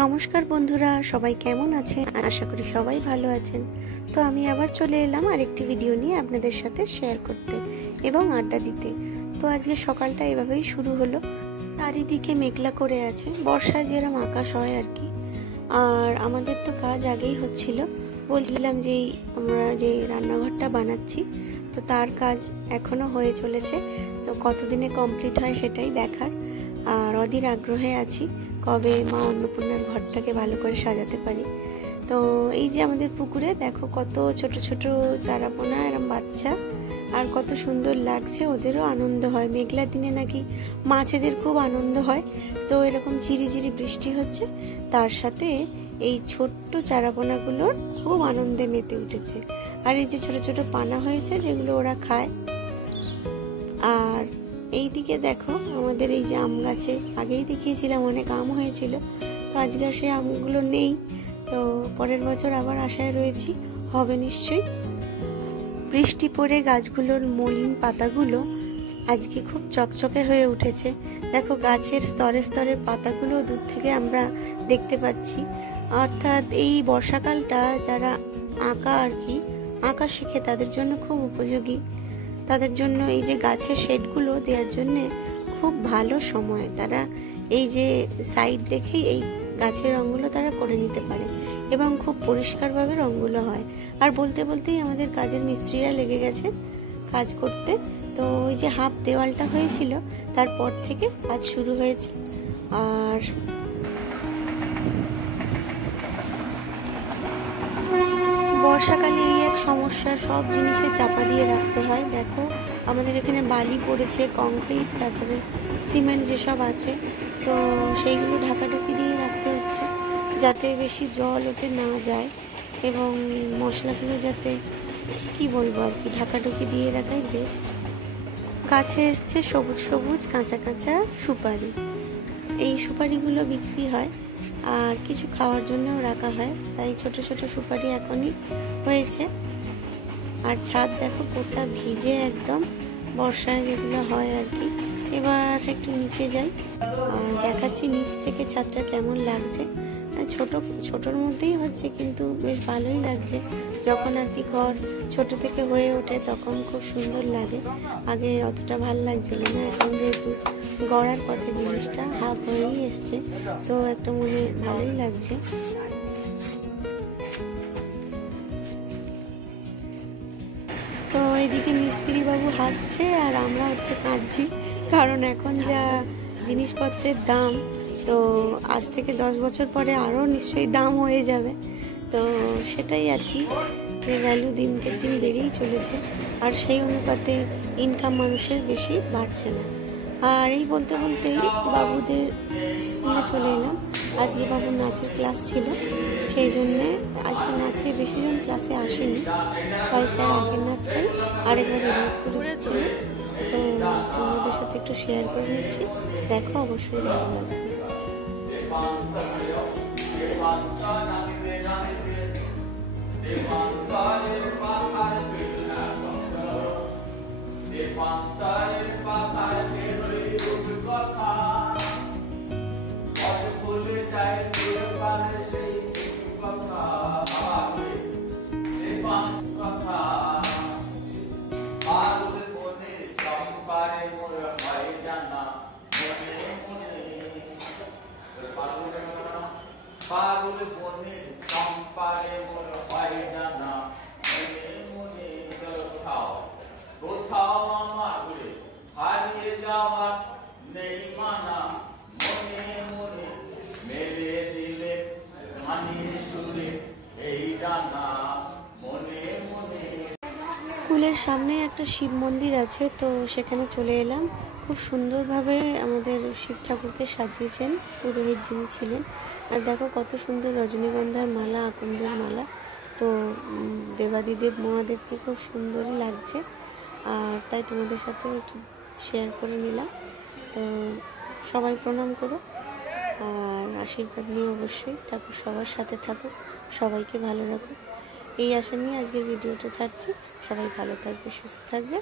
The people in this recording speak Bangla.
নমস্কার বন্ধুরা, সবাই কেমন আছেন? আশা করি সবাই ভালো আছেন। তো আমি আবার চলে এলাম আরেকটি ভিডিও নিয়ে আপনাদের সাথে শেয়ার করতে এবং আড্ডা দিতে। তো আজকে সকালটা এভাবেই শুরু হলো। চারিদিকে মেঘলা করে আছে, বর্ষায় যেরকম আকাশ হয় আর কি। আর আমাদের তো কাজ আগেই হচ্ছিল। বলছিলাম যে আমরা যে রান্নাঘরটা বানাচ্ছি, তো তার কাজ এখনো হয়ে চলেছে। তো কতদিনে কমপ্লিট হয় সেটাই দেখার আর অধীর আগ্রহে আছি কবে মা অন্নপূর্ণার ঘরটাকে ভালো করে সাজাতে পারি। তো এই যে আমাদের পুকুরে দেখো কত ছোট ছোট চারাপোনা এরম বাচ্চা, আর কত সুন্দর লাগছে, ওদেরও আনন্দ হয়। মেঘলা দিনে নাকি মাছেদের খুব আনন্দ হয়। তো এরকম ঝিরিঝিরি বৃষ্টি হচ্ছে, তার সাথে এই ছোট্ট চারাপোনাগুলোর খুব আনন্দে মেতে উঠেছে। আর এই যে ছোট ছোট পানা হয়েছে যেগুলো ওরা খায়। আর এই দিকে দেখো আমাদের এই যে আম গাছে আগেই দেখিয়েছিলাম অনেক আম হয়েছিল, তো আজকে সেই আমগুলো নেই। তো পরের বছর আবার আশায় রয়েছি, হবে নিশ্চয়ই। বৃষ্টি পড়ে গাছগুলোর মলিন পাতাগুলো আজকে খুব চকচকে হয়ে উঠেছে। দেখো গাছের স্তরে স্তরে পাতাগুলো দূর থেকে আমরা দেখতে পাচ্ছি। অর্থাৎ এই বর্ষাকালটা যারা আঁকা আর কি আঁকা শেখে তাদের জন্য খুব উপযোগী। তাদের জন্য এই যে গাছের শেডগুলো দেওয়ার জন্য খুব ভালো সময়। তারা এই যে সাইড দেখেই এই গাছের রঙগুলো তারা করে নিতে পারে এবং খুব পরিষ্কারভাবে রঙগুলো হয়। আর বলতে বলতেই আমাদের কাজের মিস্ত্রিরা লেগে গেছে কাজ করতে। তো ওই যে হাফ দেওয়ালটা হয়েছিল তারপর থেকে কাজ শুরু হয়েছে। আর বর্ষাকালে এই এক সমস্যা, সব জিনিসে চাপা দিয়ে রাখতে হয়। দেখো আমাদের এখানে বালি পড়েছে, কংক্রিট, তারপরে সিমেন্ট যেসব আছে, তো সেইগুলো ঢাকাঢুকি দিয়ে রাখতে হচ্ছে যাতে বেশি জল ওতে না যায় এবং মশলাগুলো যাতে কি বলবো আর কি ঢাকাঢুকি দিয়ে রাখাই বেস্ট। গাছে এসছে সবুজ সবুজ কাঁচা কাঁচা সুপারি। এই সুপারিগুলো বিক্রি হয় আর কিছু খাওয়ার জন্যও রাখা হয়, তাই ছোট ছোট সুপারি এখনই হয়েছে। আর ছাদ দেখো পুরোটা ভিজে একদম, বর্ষায় যেগুলো হয় আর কি। এবার একটু নিচে যাই আর দেখাচ্ছি নিচ থেকে ছাদটা কেমন লাগছে। ছোটোর মধ্যেই হচ্ছে কিন্তু বেশ ভালোই লাগছে। যখন আর কি ঘর ছোট থেকে হয়ে ওঠে তখন খুব সুন্দর লাগে। আগে অতটা ভালো লাগছিল না, এখন যেহেতু গড়ার পথে জিনিসটা হাফ হয়েই এসছে, তো একটা মনে ভালোই লাগছে। তো এদিকে মিস্ত্রি বাবু হাসছে আর আমরা হচ্ছে কাঁদছি, কারণ এখন যা জিনিসপত্রের দাম, তো আজ থেকে 10 বছর পরে আরও নিশ্চয়ই দাম হয়ে যাবে। তো সেটাই আর কি, যে ভ্যালু দিনকে দিন বেড়েই চলেছে আর সেই অনুপাতে ইনকাম মানুষের বেশি বাড়ছে না। আর এই বলতে বলতেই বাবুদের স্কুলে চলে এলাম। আজকে বাবুর নাচের ক্লাস ছিল, সেই জন্যে আজকে নাচে বেশিজন ক্লাসে আসেনি, তাই স্যার আগের নাচটাই আরেকবার রিভাইজ করে দিচ্ছিলেন। তো তোমাদের সাথে একটু শেয়ার করে নিচ্ছি, দেখো অবশ্যই ভালো লাগবে। স্কুলের সামনে একটা শিব মন্দির আছে, তো সেখানে চলে এলাম। খুব সুন্দরভাবে আমাদের শিব ঠাকুরকে সাজিয়েছেন পুরোহিত যিনি ছিলেন। আর দেখো কত সুন্দর রজনীগন্ধার মালা, আকন্দের মালা। তো দেবাদিদেব মহাদেবকে খুব সুন্দরই লাগছে, আর তাই তোমাদের সাথে একটু শেয়ার করে নিলাম। তো সবাই প্রণাম করো আর আশীর্বাদ নিয়ে অবশ্যই ঠাকুর সবার সাথে থাকুক, সবাইকে ভালো রাখুক, এই আশা নিয়ে আজকের ভিডিওটা ছাড়ছি। সবাই ভালো থাকবে, সুস্থ থাকবে।